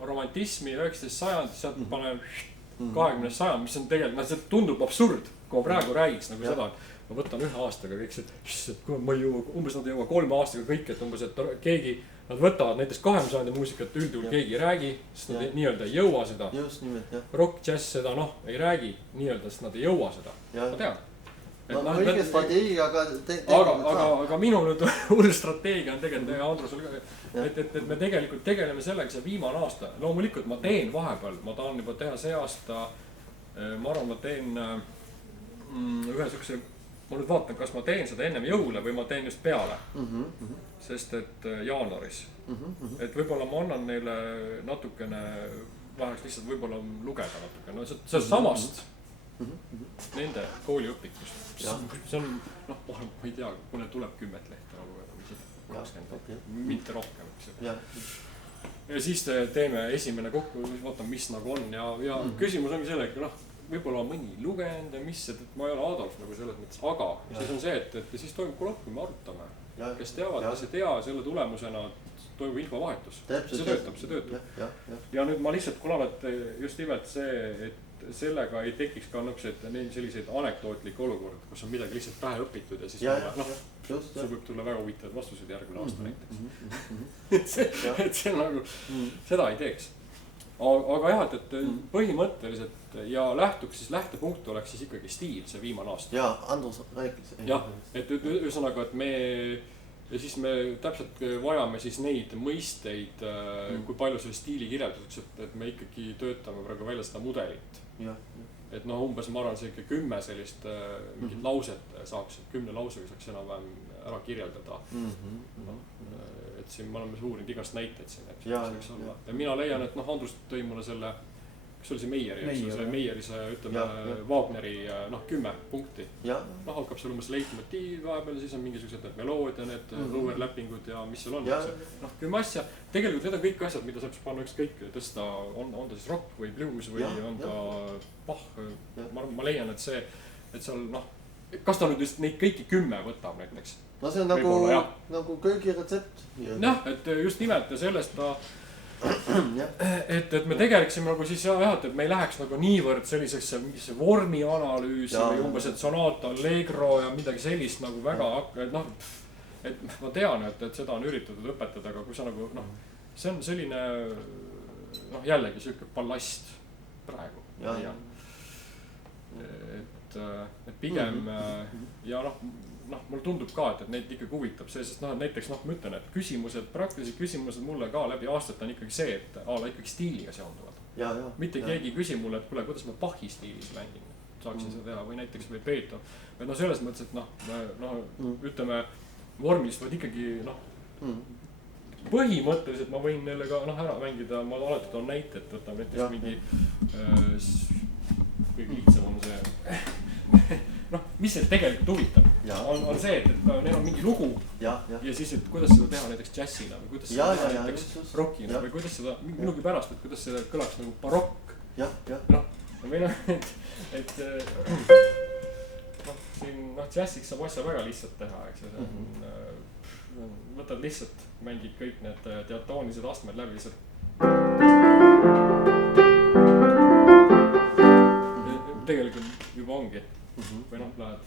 romantismi 19. sajand, sealt panen 20. sajand, mis on tegelikult, see tundub absurd, kui ma praegu räägiks nagu seda, et ma võtan 1 aastaga kõik see, ma ei jõua, umbes nad ei jõua 3 aastaga kõik, et umbes, et keegi, nad võtavad näiteks 20. sajandi muusikat, üldjuhul keegi ei räägi, sest nad nii-öelda ei jõua seda. Just nimelt, jah. Rock, jazz seda, ei räägi nii-öelda, sest nad ei jõua seda. Ma tean. Õige strateegia, aga minu nüüd uus strateegia on tegelikult Andrusel ka, et me tegelikult tegeleme sellega see viimane aasta. Loomulikult ma teen vahepeal, ma tahan juba teha see aasta, ma arvan, ma teen ühe sükse, ma nüüd vaatan, kas ma teen seda ennem jõule või ma teen just peale. Sest et jaanuaris. Et võib-olla ma annan neile natukene, vaheks lihtsalt võib-olla lugeda natukene. See samast nende kooliõpikust. See on, ma ei tea, kui neil tuleb 10 lehte lugeda, 20, mitte rohkem. Ja siis teeme esimene kokku, vaatame, mis nagu on. Ja küsimus ongi sellega, võib-olla mõni lugend ja mis, et ma ei ole Adolf nagu selles mõttes, aga siis on see, et siis toimub kolokvium, me arutame. Kes teavad, kes ei tea, selle tulemusena toimub infovahetus. See töötab. Ja nüüd ma lihtsalt, kuna just nimelt see, et sellega ei tekiks ka selliseid anekdootlikke olukordi, kus on midagi lihtsalt pähe õpitud ja siis see võib tulla väga huvitavad vastused järgmine aasta näiteks. Et see nagu, seda ei teeks. Aga jah, et põhimõtteliselt ja lähtepunkt oleks siis ikkagi stiil see viimane aasta. Ja, Andrus rääkis. Jah, et ühesõnaga, et me ja siis me täpselt vajame siis neid mõisteid, kui palju selle stiili kirjelduseks, et me ikkagi töötame praegu välja seda mudelit. Et umbes ma arvan, see ikka 10 sellist mingit lauset saaks, 10 lausega saaks enam-vähem ära kirjeldada. Et siin me oleme uurinud igast näiteid siin. Ja mina leian, et Andrus tõi mulle selle, kas oli see Meieri, see ütleme Wagneri 10 punkti. Hakkab seal umbes leitmotiiv vahepeal, siis on mingisugused need meloodia, need overlappingud ja mis seal on. 10 asja. Tegelikult need on kõik asjad, mida saab panna ükskõik tõsta, on ta siis rock või blues või on ta Bach. Ma leian, et see, et seal, kas ta nüüd just neid kõiki 10 võtab näiteks? See on nagu köögiretsept. Et just nimelt ja sellest ta et me tegeleksime nagu siis et me ei läheks nagu niivõrd selliseks mingisse vormi analüüsi või umbes, et sonata allegro ja midagi sellist nagu väga et ma tean, et seda on üritatud õpetada, aga kui sa nagu see on selline jällegi selline ballast praegu et pigem ja mulle tundub ka, et neid ikkagi huvitab see, sest näiteks ma ütlen, et küsimused, praktilised küsimused mulle ka läbi aastat on ikkagi see, et ikkagi stiiliga seonduvad. Mitte keegi küsi mulle, et kuule, kuidas ma Bachi stiilis mängin, saaksin seda teha või näiteks või Beethoven. Või selles mõttes, et ütleme vormilist võid ikkagi põhimõtteliselt ma võin neile ka ära mängida, ma alati toon näite, et võtab näiteks mingi kõige lihtsam on see mis see tegelikult huvitab, on see, et neil on mingi lugu ja siis, et kuidas seda teha näiteks džässina või kuidas seda teha näiteks rockina või kuidas seda, minugi pärast, et kuidas seda kõlaks nagu barokk. Meil on, et siin džässiks saab asja väga lihtsalt teha, eks võtad lihtsalt, mängid kõik need diatoonised astmed läbi lihtsalt. Tegelikult juba ongi. Või lähed.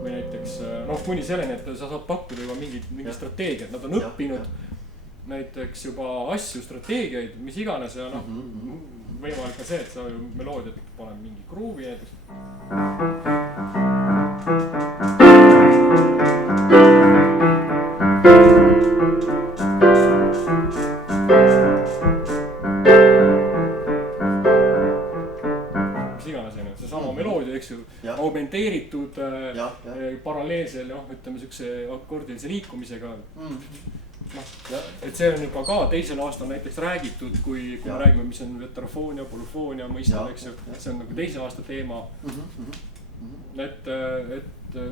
Või näiteks, kuni selleni, et sa saad pakkuda juba mingi strateegiat, nad on õppinud näiteks juba asju, strateegiaid, mis iganes ja võimalik ka see, et sa meloodiat paneb mingi gruuvi näiteks. Augmenteeritud paralleelsel, ütleme sükse akordilise liikumisega. Et see on juba ka teisel aastal näiteks räägitud, kui me räägime, mis on heterofoonia, polüfoonia mõistel, eks ju. See on nagu teise aasta teema. Et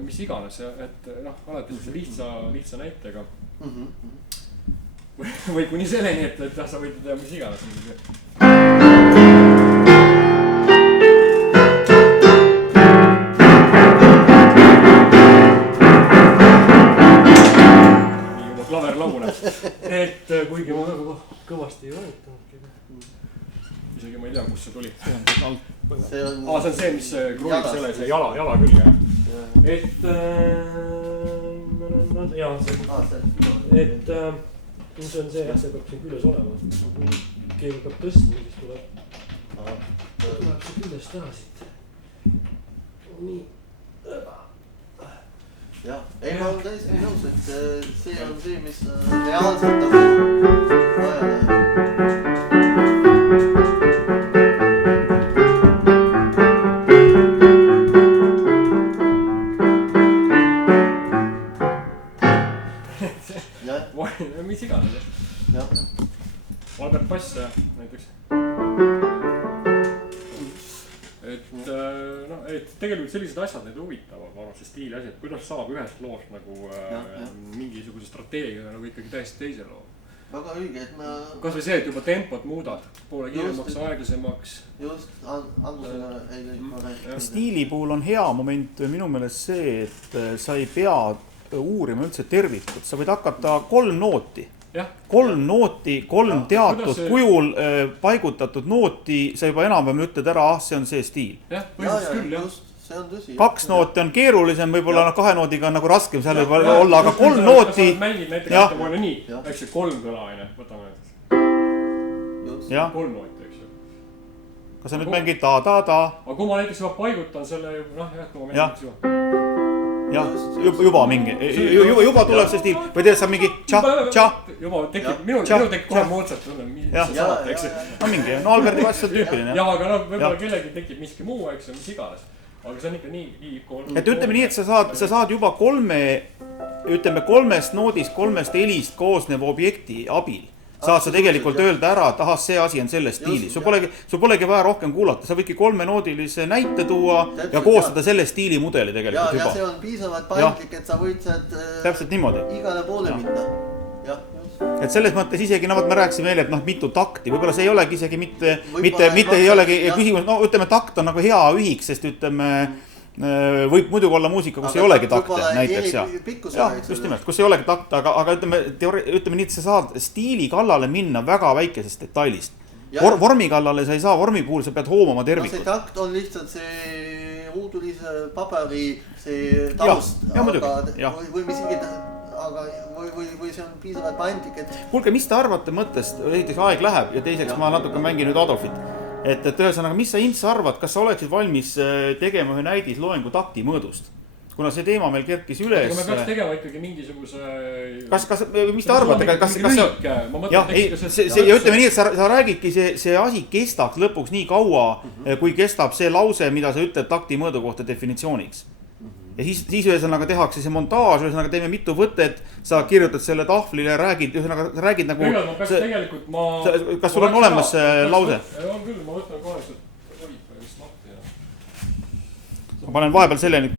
mis iganes, et alati lihtsa näitega. Või kuni selleni, et sa võid teha mis iganes. see tuli? see on alt põhjal. see on see on see, mis kruvib selle see jala külge. Et jaa, see on see jah, see peab siin küljes olema. Kui keegi peab tõstma, siis tuleb see küljest teha siit. Nii. jah, ei ma olen täiesti nõus, et see on see, mis reaalselt nagu vaja läheb. mis iganes. Albert Bass näiteks. Et tegelikult sellised asjad need huvitavad, ma arvan, see stiili asi, et kuidas saab ühest loost nagu mingisuguse strateegiaga nagu ikkagi täiesti teise loo. Väga õige, et ma... Kas või see, et juba tempot muudad, poole kiiremaks, aeglasemaks. Just, Andrusega ei räägi. Stiili puhul on hea moment minu meelest see, et sa ei pea uurima üldse tervikut, sa võid hakata 3 nooti. 3 nooti, 3 teatud kujul paigutatud nooti, sa juba enam-vähem ütled ära, see on see stiil. Jah, põhimõtteliselt küll, jah. See on tõsi. 2 nooti on keerulisem, võib-olla 2 noodiga on nagu raskem seal võib olla, aga 3 nooti. Mängid näiteks ettepoole nii, eks see 3 kõla aine, võtame näiteks. 3 nooti, eks ju. Kas sa nüüd mängid ta-ta-ta? Aga kui ma näiteks juba paigutan selle, noh jah, kui ma mängid juba. Jah, juba mingi, juba tuleb see stiil, või teed sa mingi tša-tša. Juba tekib, minul tekib kohe Mozart, mis saad, eks ju. No mingi, no Alberti Bass on tüüpiline. Jah, aga võib-olla kellegi tekib miski muu, eks ju, mis iganes. Aga see on ikka nii... Et ütleme nii, et sa saad juba 3 noodist, 3 helist koosnev objekti abil. Saad sa tegelikult öelda ära, et ahas, see asi on selles stiili. Sul polegi vaja rohkem kuulata. Sa võidki 3-noodilise näite tuua ja koostada selle stiili mudeli tegelikult juba. Ja see on piisavalt paindlik, et sa võid sealt igale poole minna. Et selles mõttes isegi, no me rääkisime veel, et mitu takti. Võib-olla see ei olegi isegi mitte ei olegi küsimus, no ütleme, takt on nagu hea ühik, sest ütleme... Võib muidugi olla muusika, kus ei olegi takte näiteks ja just nimelt, kus ei olegi takte, aga ütleme nii, et sa saad stiili kallale minna väga väikesest detailist. Vormi kallale sa ei saa, vormi puhul sa pead hoomama tervikut. See takt on lihtsalt see ruudulise paberi see taust või mis ingid, või see on piisavalt paindlik, et... Kuulge, mis te arvate mõttest, esiteks aeg läheb ja teiseks ma natuke mängin nüüd Adolfit. Et ühesõnaga, mis sa Ints arvad, kas sa oleksid valmis tegema ühe näidisloengu takti mõõdust? Kuna see teema meil kerkis üles... Aga me peaks tegema ikkagi mingisuguse... Mis te arvate? Ja ütleme nii, et sa räägidki, see asi kestaks lõpuks nii kaua, kui kestab see lause, mida sa ütled takti mõõdu kohta definitsiooniks. Ja siis ühesõnaga tehakse see montaaž, ühesõnaga teeme mitu võtet, sa kirjutad selle tahvlile, räägid nagu... Kas sul on olemas lause? On küll, ma võtan kohe, ma panen vahepeal selle nüüd